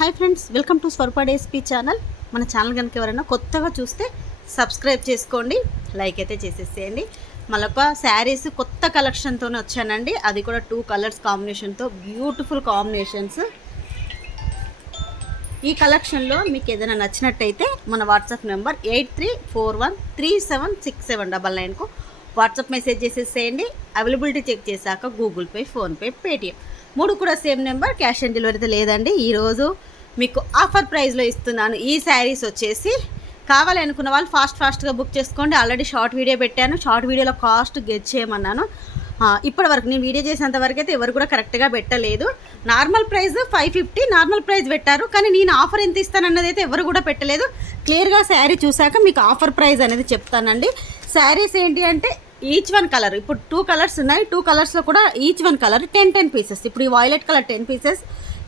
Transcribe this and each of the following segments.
Hi friends, welcome to స్వర్ప డేస్పీ channel. మన ఛానల్ కనుక ఎవరైనా కొత్తగా చూస్తే సబ్స్క్రైబ్ చేసుకోండి, లైక్ అయితే చేసేసేయండి. మళ్ళొక శారీస్ కొత్త కలెక్షన్తోనే వచ్చానండి, అది కూడా 2 కలర్స్ కాంబినేషన్తో బ్యూటిఫుల్ కాంబినేషన్స్. ఈ కలెక్షన్లో మీకు ఏదైనా నచ్చినట్టయితే మన వాట్సాప్ నెంబర్ 8341376799కు వాట్సాప్ మెసేజ్ చేసేసేయండి. అవైలబిలిటీ చెక్ చేశాక గూగుల్ పే, ఫోన్పే, పేటిఎం 3 కూడా same number. Cash on delivery అయితే లేదండి. ఈరోజు మీకు ఆఫర్ ప్రైస్లో ఇస్తున్నాను. ఈ శారీస్ వచ్చేసి కావాలి అనుకున్న వాళ్ళు ఫాస్ట్గా బుక్ చేసుకోండి. ఆల్రెడీ షార్ట్ వీడియో పెట్టాను, షార్ట్ వీడియోలో కాస్ట్ గెట్ చేయమన్నాను. ఇప్పటి వరకు నేను వీడియో చేసేంత వరకు అయితే ఎవరు కూడా కరెక్ట్గా పెట్టలేదు. నార్మల్ ప్రైస్ 550 నార్మల్ ప్రైస్ పెట్టారు, కానీ నేను ఆఫర్ ఎంత ఇస్తానన్నది అయితే ఎవరు కూడా పెట్టలేదు. క్లియర్గా శారీ చూశాక మీకు ఆఫర్ ప్రైస్ అనేది చెప్తానండి. శారీస్ ఏంటి అంటే ఈచ్ వన్ కలర్, ఇప్పుడు 2 కలర్స్ ఉన్నాయి. 2 కలర్స్లో కూడా ఈచ్ వన్ కలర్ 10 పీసెస్. ఇప్పుడు ఈ violet colour 10 pieces,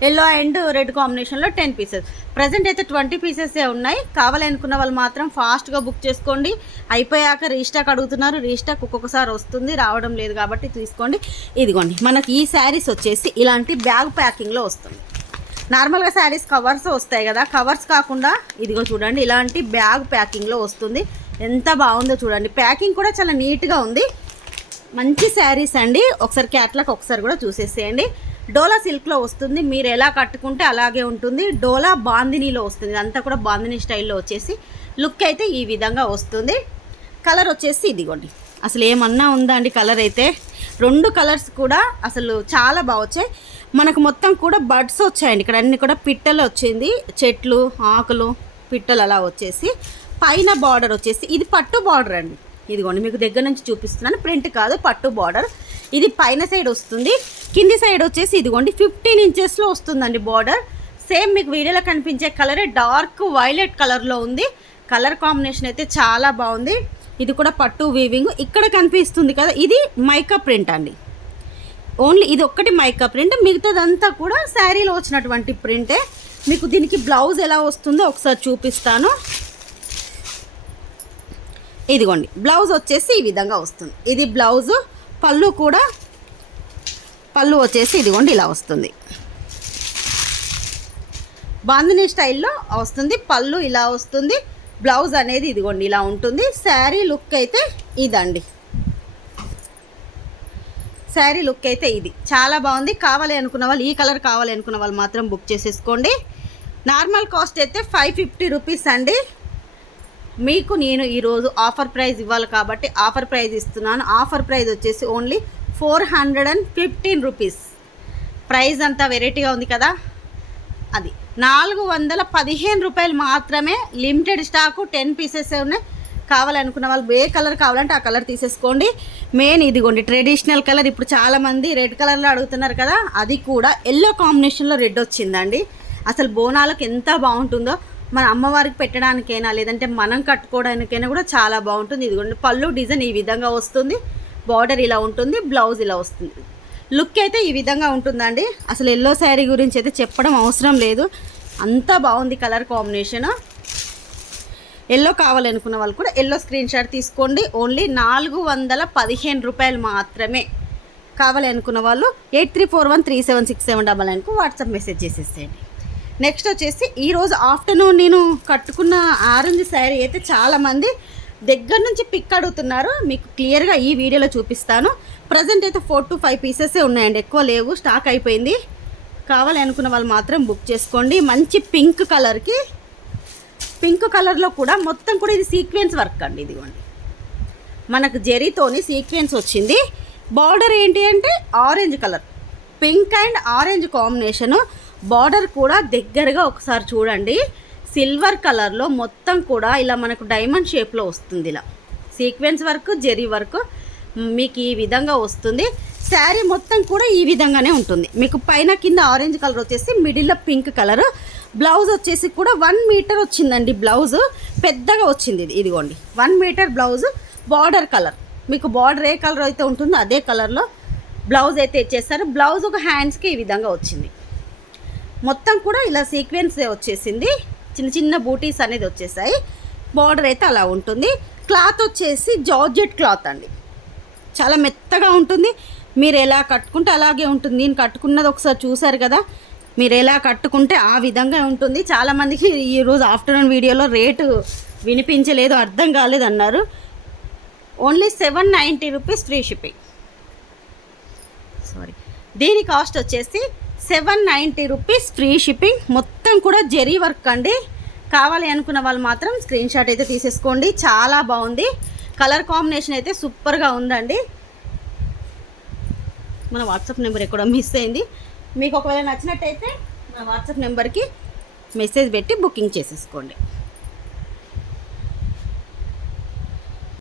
yellow and red కాంబినేషన్లో 10 పీసెస్. ప్రజెంట్ అయితే 20 పీసెసే ఉన్నాయి. కావాలనుకున్న వాళ్ళు మాత్రం ఫాస్ట్గా బుక్ చేసుకోండి. అయిపోయాక రీస్టాక్ అడుగుతున్నారు, రీస్టాక్ ఒక్కొక్కసారి వస్తుంది, రావడం లేదు కాబట్టి తీసుకోండి. ఇదిగోండి, మనకి ఈ శారీస్ వచ్చేసి ఇలాంటి బ్యాగ్ ప్యాకింగ్లో వస్తుంది. నార్మల్గా శారీస్ కవర్స్ వస్తాయి కదా, కవర్స్ కాకుండా ఇదిగో చూడండి, ఇలాంటి బ్యాగ్ ప్యాకింగ్లో వస్తుంది. ఎంత బాగుందో చూడండి, ప్యాకింగ్ కూడా చాలా నీట్గా ఉంది. మంచి శారీస్ అండి. ఒకసారి క్యాట్లాగ్ ఒకసారి కూడా చూసేసేయండి. డోలా సిల్క్లో వస్తుంది, మీరు ఎలా కట్టుకుంటే అలాగే ఉంటుంది. డోలా బాందినీలో వస్తుంది, ఇదంతా కూడా బాందినీ స్టైల్లో వచ్చేసి లుక్ అయితే ఈ విధంగా వస్తుంది. కలర్ వచ్చేసి ఇదిగోండి, అసలు ఏమన్నా ఉందా అండి కలర్ అయితే. 2 కలర్స్ కూడా అసలు చాలా బాగా వచ్చాయి. మనకు మొత్తం కూడా బడ్స్ వచ్చాయండి. ఇక్కడ అన్ని కూడా పిట్టలు వచ్చింది, చెట్లు, ఆకులు, పిట్టలు అలా వచ్చేసి. పైన బార్డర్ వచ్చేసి ఇది పట్టు బార్డర్ అండి. ఇదిగోండి, మీకు దగ్గర నుంచి చూపిస్తున్నాను, ప్రింట్ కాదు, పట్టు బార్డర్. ఇది పైన సైడ్ వస్తుంది, కింది సైడ్ వచ్చేసి ఇదిగోండి 15 ఇంచెస్లో వస్తుందండి బార్డర్. సేమ్ మీకు వీడియోలో కనిపించే కలరే డార్క్ వైలెట్ కలర్లో ఉంది. కలర్ కాంబినేషన్ అయితే చాలా బాగుంది. ఇది కూడా పట్టు వీవింగ్. ఇక్కడ కనిపిస్తుంది కదా, ఇది మైకా ప్రింట్ అండి. ఓన్లీ ఇది ఒక్కటి మైకా ప్రింట్, మిగతాదంతా కూడా శారీలో వచ్చినటువంటి ప్రింటే. మీకు దీనికి బ్లౌజ్ ఎలా వస్తుందో ఒకసారి చూపిస్తాను. ఇదిగోండి, బ్లౌజ్ వచ్చేసి ఈ విధంగా వస్తుంది. ఇది బ్లౌజు. పళ్ళు కూడా, పళ్ళు వచ్చేసి ఇదిగోండి ఇలా వస్తుంది, బాందినీ స్టైల్లో వస్తుంది. పళ్ళు ఇలా వస్తుంది, బ్లౌజ్ అనేది ఇదిగోండి ఇలా ఉంటుంది. శారీ లుక్ అయితే ఇదండి, శారీ లుక్ అయితే ఇది చాలా బాగుంది. కావాలి అనుకున్న వాళ్ళు, ఈ కలర్ కావాలి అనుకున్న వాళ్ళు మాత్రం బుక్ చేసేసుకోండి. నార్మల్ కాస్ట్ అయితే 550 రూపీస్ అండి. మీకు నేను ఈరోజు ఆఫర్ ప్రైస్ ఇవ్వాలి కాబట్టి ఆఫర్ ప్రైస్ ఇస్తున్నాను. ఆఫర్ ప్రైస్ వచ్చేసి ఓన్లీ 415 రూపీస్. ప్రైస్ అంతా వెరైటీగా ఉంది కదా, అది 415 రూపాయలు మాత్రమే. లిమిటెడ్ స్టాకు 10 పీసెస్ ఉన్నాయి. కావాలనుకున్న వాళ్ళు ఏ కలర్ కావాలంటే ఆ కలర్ తీసేసుకోండి. మెయిన్ ఇదిగోండి ట్రెడిషనల్ కలర్. ఇప్పుడు చాలామంది రెడ్ కలర్లో అడుగుతున్నారు కదా, అది కూడా ఎల్లో కాంబినేషన్లో రెడ్ వచ్చిందండి. అసలు బోనాలకు ఎంత బాగుంటుందో, మన అమ్మవారికి పెట్టడానికైనా లేదంటే మనం కట్టుకోవడానికైనా కూడా చాలా బాగుంటుంది. ఇదిగోండి పళ్ళు డిజైన్ ఈ విధంగా వస్తుంది, బార్డర్ ఇలా ఉంటుంది, బ్లౌజ్ ఇలా వస్తుంది. లుక్ అయితే ఈ విధంగా ఉంటుందండి. అసలు ఎల్లో శారీ గురించి అయితే చెప్పడం అవసరం లేదు, అంత బాగుంది కలర్ కాంబినేషన్. ఎల్లో కావాలనుకున్న వాళ్ళు కూడా ఎల్లో స్క్రీన్ షాట్ తీసుకోండి. ఓన్లీ 415 రూపాయలు మాత్రమే. కావాలి అనుకున్న వాళ్ళు 8341376799కు వాట్సాప్ మెసేజ్ చేసేసేయండి. నెక్స్ట్ వచ్చేసి ఈరోజు ఆఫ్టర్నూన్ నేను కట్టుకున్న ఆరెంజ్ శారీ అయితే చాలామంది దగ్గర నుంచి పిక్ అడుగుతున్నారు. మీకు క్లియర్గా ఈ వీడియోలో చూపిస్తాను. ప్రజెంట్ అయితే 4 to 5 పీసెసే ఉన్నాయండి, ఎక్కువ లేవు, స్టాక్ అయిపోయింది. కావాలి అనుకున్న వాళ్ళు మాత్రం బుక్ చేసుకోండి. మంచి పింక్ కలర్కి, పింక్ కలర్లో కూడా మొత్తం కూడా ఇది సీక్వెన్స్ వర్క్ అండి. ఇదిగోండి, మనకు జరీతోని సీక్వెన్స్ వచ్చింది. బార్డర్ ఏంటి అంటే orange colour, pink and orange combination. Border కూడా దగ్గరగా ఒకసారి చూడండి, సిల్వర్ కలర్లో మొత్తం కూడా ఇలా మనకు డైమండ్ షేప్లో వస్తుంది. ఇలా సీక్వెన్స్ వర్క్, జరీ వర్క్ మీకు ఈ విధంగా వస్తుంది. శారీ మొత్తం కూడా ఈ విధంగానే ఉంటుంది. మీకు పైన కింద ఆరెంజ్ కలర్ వచ్చేసి మిడిల్లో పింక్ కలర్. బ్లౌజ్ వచ్చేసి కూడా 1 మీటర్ వచ్చిందండి. బ్లౌజ్ పెద్దగా వచ్చింది. ఇదిగోండి 1 మీటర్ బ్లౌజ్. బార్డర్ కలర్, మీకు బార్డర్ ఏ కలర్ అయితే ఉంటుందో అదే కలర్లో బ్లౌజ్ అయితే ఇచ్చేస్తారు. బ్లౌజ్ ఒక హ్యాండ్స్కి ఈ విధంగా వచ్చింది. మొత్తం కూడా ఇలా సీక్వెన్స్ వచ్చేసింది, చిన్న చిన్న బూటీస్ అనేది వచ్చేసాయి. బార్డర్ అయితే అలా ఉంటుంది. క్లాత్ వచ్చేసి జార్జెట్ క్లాత్ అండి, చాలా మెత్తగా ఉంటుంది. మీరు ఎలా కట్టుకుంటే అలాగే ఉంటుంది. నేను కట్టుకున్నది ఒకసారి చూసారు కదా, మీరు ఎలా కట్టుకుంటే ఆ విధంగా ఉంటుంది. చాలామందికి ఈరోజు ఆఫ్టర్నూన్ వీడియోలో రేటు వినిపించలేదు, అర్థం కాలేదు అన్నారు. Only 790 rupees free shipping. Sorry, దీని కాస్ట్ వచ్చేసి 790 రూపీస్ ఫ్రీ షిప్పింగ్. మొత్తం కూడా జెరీ వర్క్ అండి. కావాలి అనుకున్న వాళ్ళు మాత్రం స్క్రీన్ షాట్ అయితే తీసేసుకోండి. చాలా బాగుంది, కలర్ కాంబినేషన్ అయితే సూపర్గా ఉందండి. మన వాట్సాప్ నెంబర్ ఎక్కడో మిస్ అయింది. మీకు ఒకవేళ నచ్చినట్టయితే మన వాట్సాప్ నెంబర్కి మెసేజ్ పెట్టి బుకింగ్ చేసేసుకోండి.